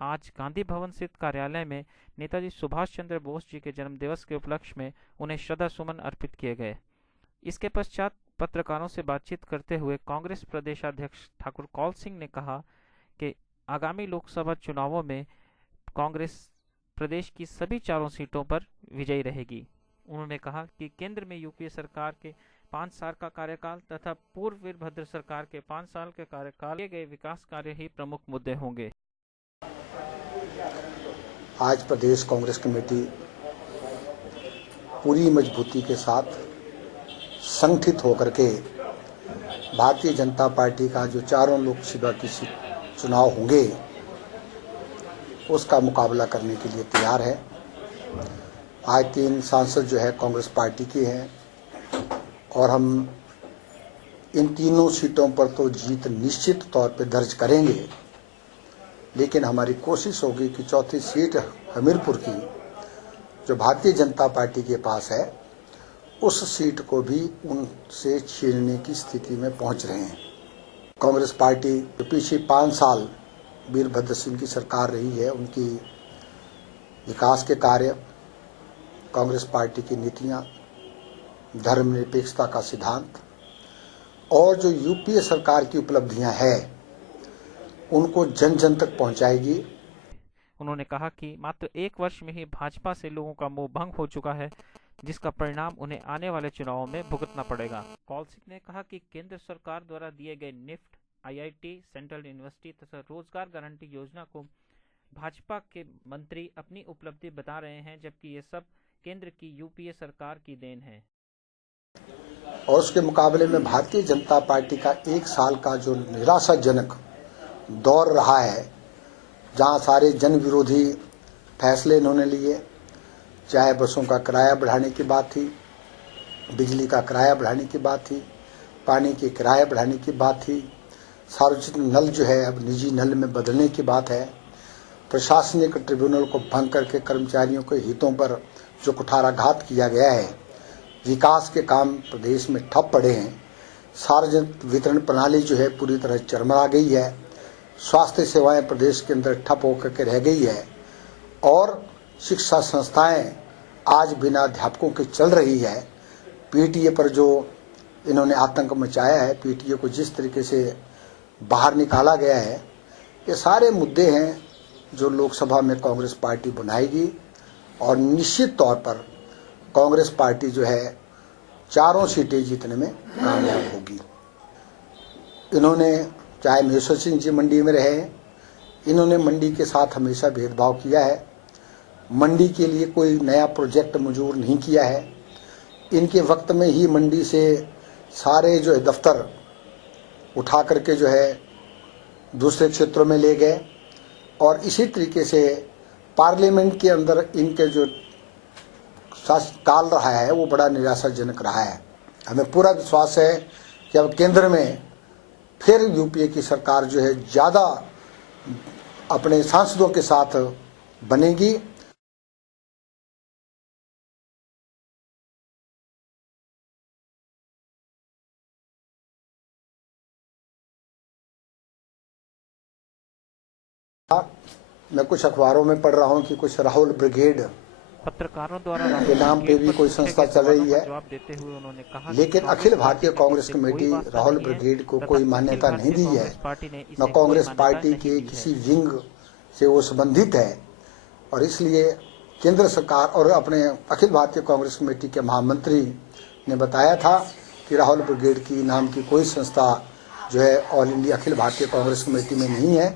आज गांधी भवन स्थित कार्यालय में नेताजी सुभाष चंद्र बोस जी के जन्म दिवस के उपलक्ष्य में उन्हें श्रद्धा सुमन अर्पित किए गए। इसके पश्चात पत्रकारों से बातचीत करते हुए कांग्रेस प्रदेशाध्यक्ष ठाकुर कौल सिंह ने कहा कि आगामी लोकसभा चुनावों में कांग्रेस प्रदेश की सभी चारों सीटों पर विजयी रहेगी। उन्होंने कहा कि केंद्र में यूपीए सरकार के 5 साल का कार्यकाल तथा पूर्व वीरभद्र सरकार के 5 साल के कार्यकाल किए गए विकास कार्य ही प्रमुख मुद्दे होंगे। आज प्रदेश कांग्रेस कमेटी पूरी मजबूती के साथ संगठित होकर के भारतीय जनता पार्टी का जो चारों लोकसभा की चुनाव होंगे उसका मुकाबला करने के लिए तैयार है। आज 3 सांसद जो है कांग्रेस पार्टी के हैं और हम इन तीनों सीटों पर तो जीत निश्चित तौर पे दर्ज करेंगे, लेकिन हमारी कोशिश होगी कि चौथी सीट हमीरपुर की जो भारतीय जनता पार्टी के पास है उस सीट को भी उनसे छीनने की स्थिति में पहुंच रहे हैं। कांग्रेस पार्टी जो पिछले 5 साल वीरभद्र सिंह की सरकार रही है, उनकी विकास के कार्य, कांग्रेस पार्टी की नीतियां, धर्मनिरपेक्षता का सिद्धांत और जो यूपीए सरकार की उपलब्धियां हैं उनको जन जन तक पहुंचाएगी। उन्होंने कहा कि मात्र 1 वर्ष में ही भाजपा से लोगों का मोह भंग हो चुका है, जिसका परिणाम उन्हें आने वाले चुनावों में भुगतना पड़ेगा। कौल सिंह ने कहा कि केंद्र सरकार द्वारा दिए गए निफ्ट, आईआईटी, सेंट्रल यूनिवर्सिटी तथा रोजगार गारंटी योजना को भाजपा के मंत्री अपनी उपलब्धि बता रहे हैं, जबकि ये सब केंद्र की यूपीए सरकार की देन है। और उसके मुकाबले में भारतीय जनता पार्टी का 1 साल का जो निराशाजनक दौर रहा है, जहां सारे जन विरोधी फैसले इन्होंने लिए, चाहे बसों का किराया बढ़ाने की बात थी, बिजली का किराया बढ़ाने की बात थी, पानी के किराया बढ़ाने की बात थी, सार्वजनिक नल जो है अब निजी नल में बदलने की बात है, प्रशासनिक ट्रिब्यूनल को भंग करके कर्मचारियों के हितों पर जो कुठाराघात किया गया है, विकास के काम प्रदेश में ठप पड़े हैं, सार्वजनिक वितरण प्रणाली जो है पूरी तरह चरमरा गई है, स्वास्थ्य सेवाएं प्रदेश के अंदर ठप होकर के रह गई है और शिक्षा संस्थाएं आज बिना अध्यापकों के चल रही है। पीटीए पर जो इन्होंने आतंक मचाया है, पीटीए को जिस तरीके से बाहर निकाला गया है, ये सारे मुद्दे हैं जो लोकसभा में कांग्रेस पार्टी बनाएगी और निश्चित तौर पर कांग्रेस पार्टी जो है चारों सीटें जीतने में कामयाब होगी। इन्होंने चाहे महेश्वर सिंह जी मंडी में रहे, इन्होंने मंडी के साथ हमेशा भेदभाव किया है, मंडी के लिए कोई नया प्रोजेक्ट मंजूर नहीं किया है। इनके वक्त में ही मंडी से सारे जो है दफ्तर उठा करके जो है दूसरे क्षेत्रों में ले गए और इसी तरीके से पार्लियामेंट के अंदर इनके जो काल रहा है वो बड़ा निराशाजनक रहा है। हमें पूरा विश्वास है कि अब केंद्र में फिर यूपीए की सरकार जो है ज्यादा अपने सांसदों के साथ बनेगी। मैं कुछ अखबारों में पढ़ रहा हूं कि कुछ राहुल ब्रिगेड पत्रकारों द्वारा के नाम पे भी कोई संस्था चल रही है, जवाब देते हुए उन्होंने कहा लेकिन अखिल भारतीय कांग्रेस कमेटी राहुल ब्रिगेड को कोई मान्यता नहीं दी है, न कांग्रेस पार्टी के किसी विंग से वो संबंधित है और इसलिए केंद्र सरकार और अपने अखिल भारतीय कांग्रेस कमेटी के महामंत्री ने बताया था कि राहुल ब्रिगेड की नाम की कोई संस्था जो है all India Akhil Bharatiya Congress committee में नहीं है।